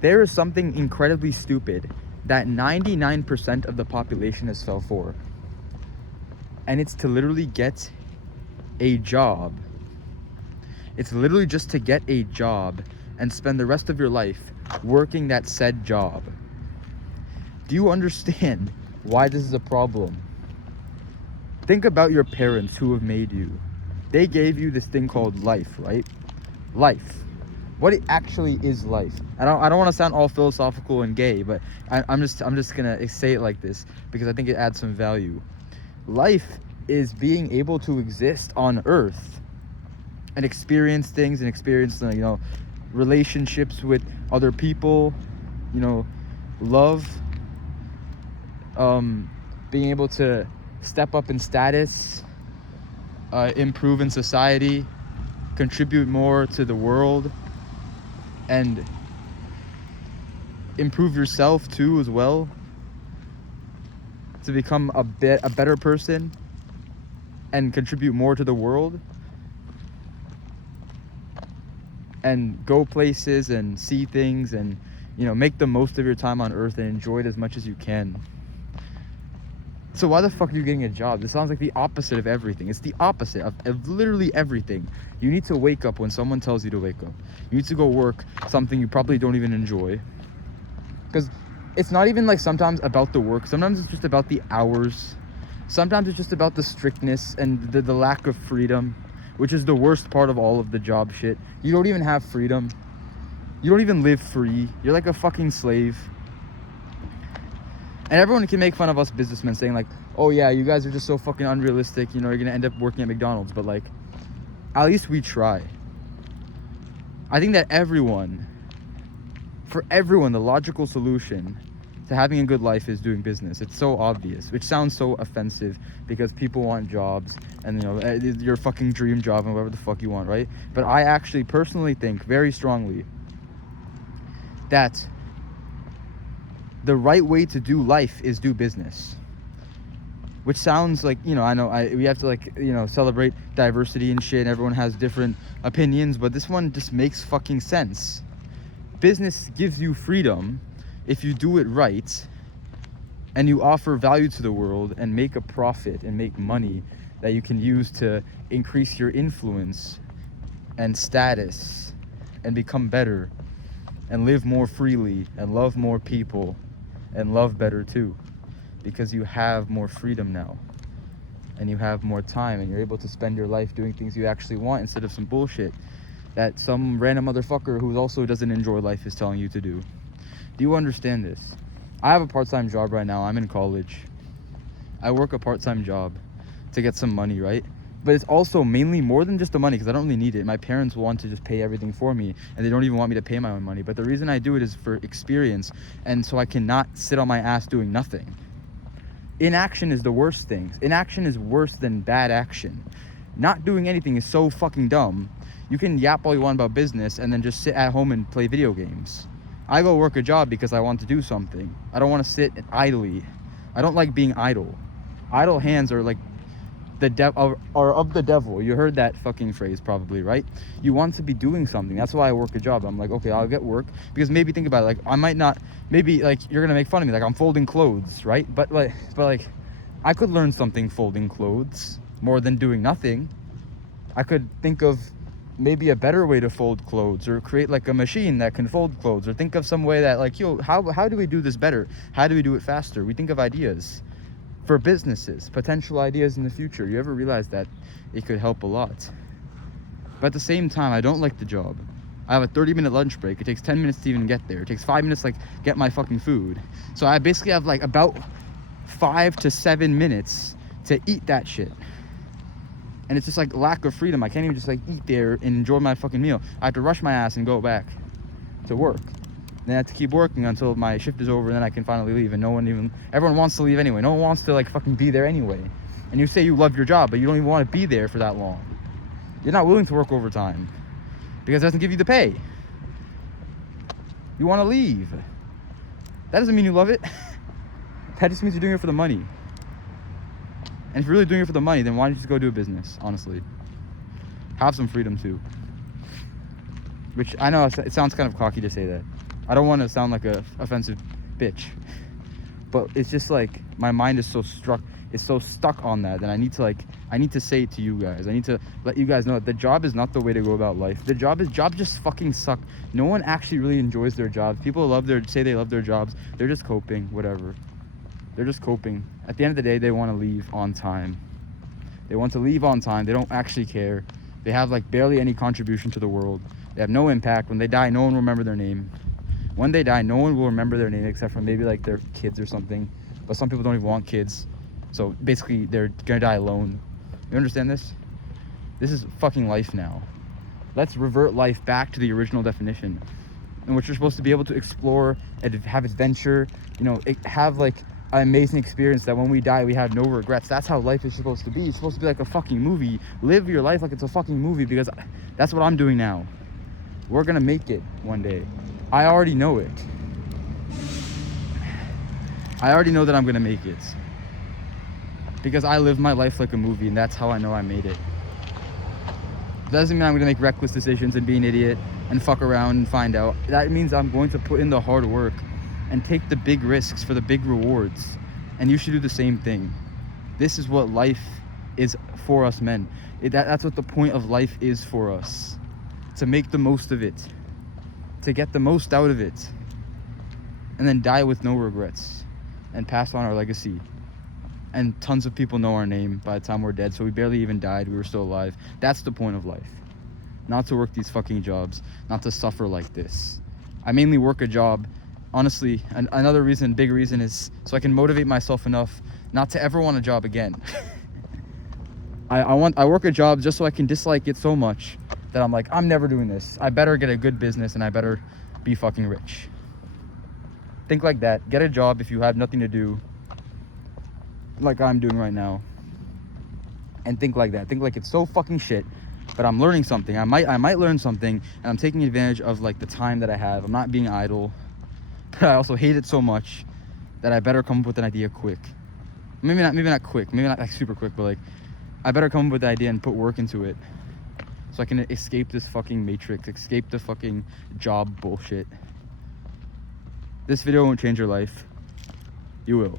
There is something incredibly stupid that 99% of the population has fell for. And it's to literally get a job. It's literally just to get a job and spend the rest of your life working that said job. Do you understand why this is a problem? Think about your parents who have made you. They gave you this thing called life, right? Life. What it actually is life. I don't want to sound all philosophical and gay, but I'm just gonna say it like this because I think it adds some value. Life is being able to exist on Earth and experience things and experience, relationships with other people, love, being able to step up in status, improve in society, contribute more to the world, and improve yourself too as well, to become a better person and contribute more to the world and go places and see things and make the most of your time on Earth and enjoy it as much as you can. So why the fuck are you getting a job? This sounds like the opposite of everything. It's the opposite of literally everything. You need to wake up when someone tells you to wake up. You need to go work something you probably don't even enjoy. Because it's not even like sometimes about the work. Sometimes it's just about the hours. Sometimes it's just about the strictness and the lack of freedom, which is the worst part of all of the job shit. You don't even have freedom. You don't even live free. You're like a fucking slave. And everyone can make fun of us businessmen saying like, oh yeah, you guys are just so fucking unrealistic, you're gonna end up working at McDonald's. But like, at least we try. I think that for everyone, the logical solution to having a good life is doing business. It's so obvious, which sounds so offensive because people want jobs and your fucking dream job and whatever the fuck you want, right? But I actually personally think very strongly that the right way to do life is do business. Which sounds like, I know we have to celebrate diversity and shit, and everyone has different opinions, but this one just makes fucking sense. Business gives you freedom if you do it right and you offer value to the world and make a profit and make money that you can use to increase your influence and status and become better and live more freely and love more people and love better too, because you have more freedom now and you have more time and you're able to spend your life doing things you actually want instead of some bullshit that some random motherfucker who also doesn't enjoy life is telling you to do. Do you understand this? I have a part-time job right now. I'm in college. I work a part-time job to get some money, right? But it's also mainly more than just the money because I don't really need it. My parents want to just pay everything for me and they don't even want me to pay my own money. But the reason I do it is for experience and so I cannot sit on my ass doing nothing. Inaction is the worst thing. Inaction is worse than bad action. Not doing anything is so fucking dumb. You can yap all you want about business and then just sit at home and play video games. I go work a job because I want to do something. I don't want to sit idly. I don't like being idle. Idle hands are like of the devil. You heard that fucking phrase probably, right? You want to be doing something. That's why I work a job. I'm like, okay, I'll get work because maybe think about it, like I might not, maybe like you're gonna make fun of me, like I'm folding clothes, right? But I could learn something folding clothes more than doing nothing. I could think of maybe a better way to fold clothes or create like a machine that can fold clothes, or think of some way that like, how do we do this better? How do we do it faster? We think of ideas for businesses, potential ideas in the future. You ever realize that it could help a lot? But at the same time, I don't like the job. I have a 30-minute lunch break. It takes 10 minutes to even get there. It takes 5 minutes like get my fucking food. So I basically have like about 5 to 7 minutes to eat that shit. And it's just like lack of freedom. I can't even just like eat there and enjoy my fucking meal. I have to rush my ass and go back to work. Then I have to keep working until my shift is over and then I can finally leave. And everyone wants to leave anyway. No one wants to like fucking be there anyway. And you say you love your job, but you don't even want to be there for that long. You're not willing to work overtime because it doesn't give you the pay. You want to leave. That doesn't mean you love it. That just means you're doing it for the money. And if you're really doing it for the money, then why don't you just go do a business, honestly? Have some freedom too. Which I know it sounds kind of cocky to say that. I don't want to sound like a offensive bitch, but it's just like my mind is so stuck on that, and I need to say it to you guys. I need to let you guys know that the job is not the way to go about life. Jobs just fucking suck. No one actually really enjoys their jobs. People say they love their jobs. They're just coping, whatever. They're just coping. At the end of the day, they want to leave on time. They want to leave on time. They don't actually care. They have like barely any contribution to the world. They have no impact. When they die, no one will remember their name. When they die, no one will remember their name except for maybe like their kids or something. But some people don't even want kids. So basically, they're gonna die alone. You understand this? This is fucking life now. Let's revert life back to the original definition, in which you're supposed to be able to explore and have adventure. You know, have like an amazing experience that when we die, we have no regrets. That's how life is supposed to be. It's supposed to be like a fucking movie. Live your life like it's a fucking movie, because that's what I'm doing now. We're gonna make it one day. I already know it. I already know that I'm gonna make it, because I live my life like a movie, and that's how I know I made it. Doesn't mean I'm gonna make reckless decisions and be an idiot and fuck around and find out. That means I'm going to put in the hard work and take the big risks for the big rewards. And you should do the same thing. This is what life is for us men. That's what the point of life is for us. To make the most of it. To get the most out of it. And then die with no regrets. And pass on our legacy. And tons of people know our name by the time we're dead, so we barely even died, we were still alive. That's the point of life. Not to work these fucking jobs, not to suffer like this. I mainly work a job, honestly, another reason, big reason, is so I can motivate myself enough not to ever want a job again. I work a job just so I can dislike it so much that I'm like, I'm never doing this. I better get a good business and I better be fucking rich. Think like that. Get a job if you have nothing to do, like I'm doing right now, and think like that. Think like it's so fucking shit, but I'm learning something. I might learn something, and I'm taking advantage of like the time that I have. I'm not being idle, but I also hate it so much that I better come up with an idea quick. Maybe not quick, maybe not like super quick, but like I better come up with the idea and put work into it so I can escape this fucking matrix, escape the fucking job bullshit. This video won't change your life. You will.